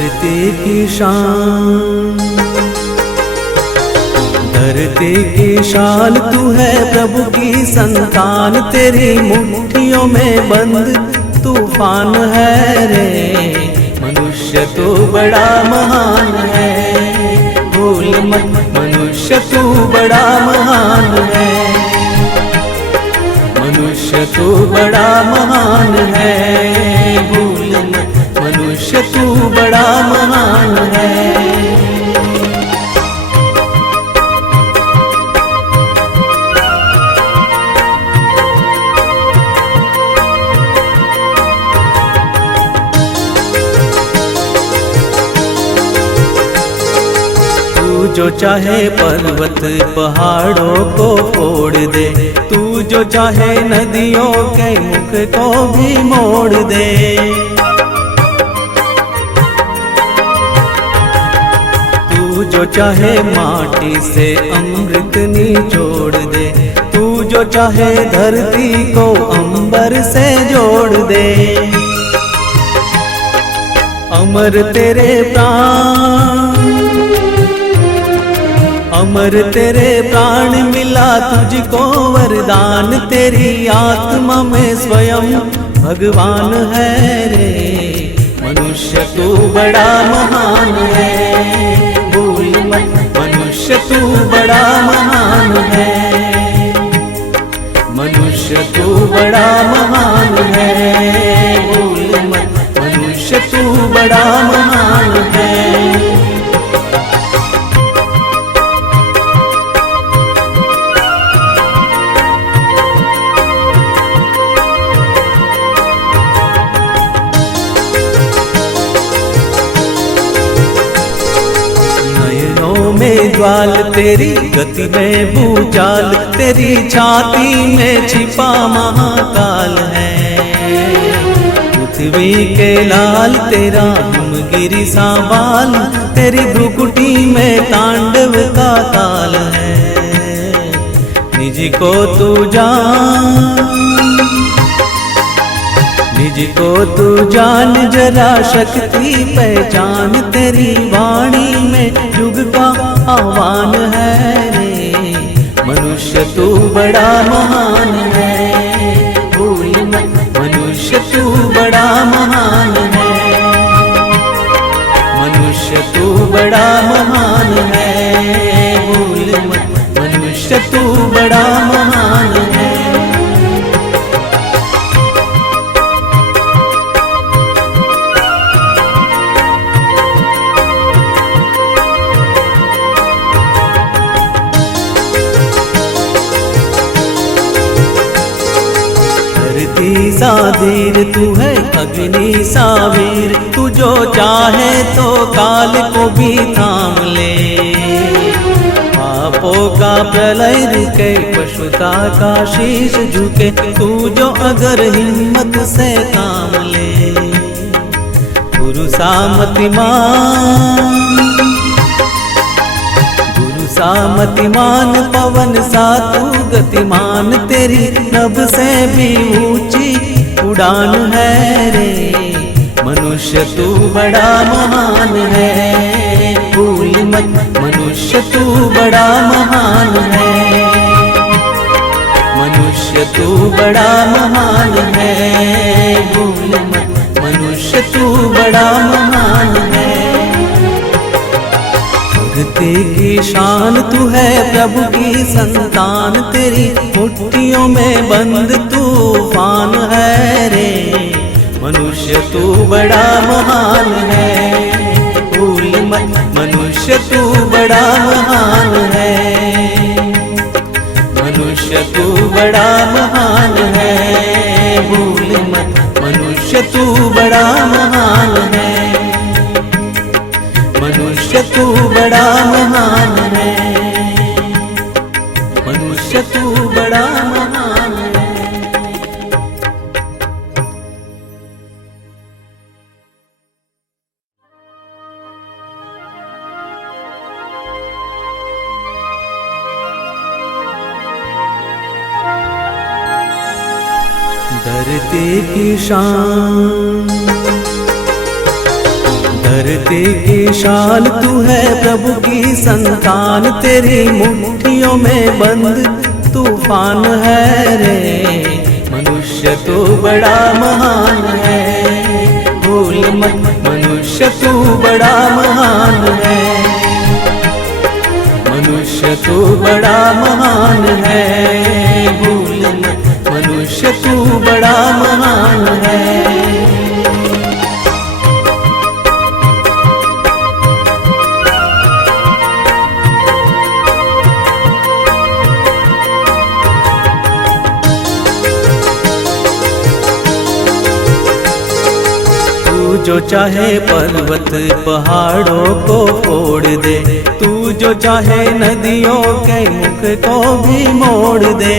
धरती की शान, धरती की शान तू है प्रभु की संतान, तेरी मुट्ठियों में बंद तूफान है रे। मनुष्य तू बड़ा महान है, भूल मत मनुष्य तू बड़ा महान है। मनुष्य तू बड़ा महान है, भूल मत मनुष्य तू बड़ा महान है। तू जो चाहे पर्वत पहाड़ों को फोड़ दे, तू जो चाहे नदियों के मुख को भी मोड़ दे। तू जो चाहे माटी से अमृत निचोड़ दे, तू जो चाहे धरती को अंबर से जोड़ दे। अमर तेरे प्राण, अमर तेरे प्राण मिला तुझको वरदान, तेरी आत्मा में स्वयं भगवान है रे। मनुष्य तू बड़ा महान है, भूल मत मनुष्य तू बड़ा महान है। मनुष्य तू बड़ा महान है, भूल मत मनुष्य तू बड़ा महान है। में ज्वाल तेरी गति में भूचाल, तेरी छाती में छिपा महाकाल है। पृथ्वी के लाल तेरा हिमगिरी सा बाल, तेरी भ्रुकुटी में तांडव का ताल है। निज को तू जान, निज को तू जान जरा शक्ति पहचान, तेरी वाणी में युग का आह्वान है रे। मनुष्य तू बड़ा महान है, भूल मत मनुष्य तू बड़ा महान है। मनुष्य तू बड़ा महान है, भूल मत मनुष्य तू बड़ा महान है। धरती सा धीर तू है अग्नि सा वीर, तू जो चाहे तो काल को भी थाम ले। पापों का प्रलय रुके, पशुता का शीश झुके, तू जो अगर हिम्मत से काम ले। गुरु सामतिमान, सामतिमान पवन सा तू गतिमान, तेरी नभ से भी ऊंची उड़ान है रे। मनुष्य तू बड़ा महान है, भूल मत मनुष्य तू बड़ा महान है। मनुष्य तू बड़ा महान है, भूल मत मनुष्य तू बड़ा महान है। धरती की शान तू है प्रभु की संतान, तेरी मुट्ठियों में बंद तूफान है रे। मनुष्य तू बड़ा महान है, भूल मत मनुष्य तू बड़ा महान है। मनुष्य तू बड़ा महान है, भूल मत मनुष्य तू बड़ा महान है। मनुष्य तू बड़ा महान है, मनुष्य तू बड़ा महान है। धरती की शान, धरती की शान तू है, प्रभु की संतान, तेरी मुट्ठियों में बंद तूफान है रे। मनुष्य तू बड़ा महान है, भूल मत मनुष्य तू बड़ा महान है। मनुष्य तू बड़ा महान है, भूल मत मनुष्य तू बड़ा महान है। तू जो चाहे पर्वत पहाड़ों को फोड़ दे, तू जो चाहे नदियों के मुख को भी मोड़ दे।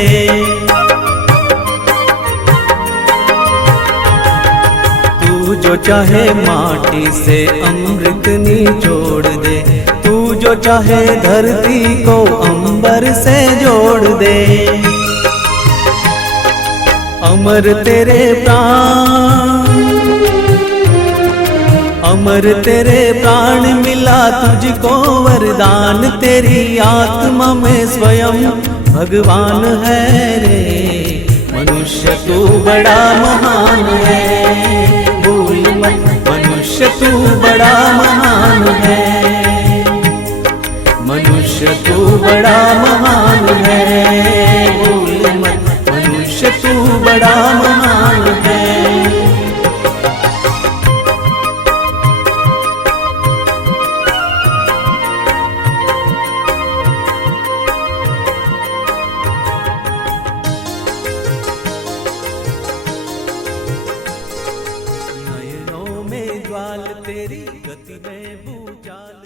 तू जो चाहे माटी से अमृत निचोड़ दे, तू जो चाहे धरती को अंबर से जोड़ दे। अमर तेरे प्राण, अमर तेरे प्राण मिला तुझको वरदान, तेरी आत्मा में स्वयं भगवान है रे। मनुष्य तू बड़ा महान है, भूल मत मनुष्य तू बड़ा महान है। मनुष्य तू बड़ा महान है, भूल मत मनुष्य तू बड़ा महान है। नयनों में ज्वाल तेरी गति में भूचाल।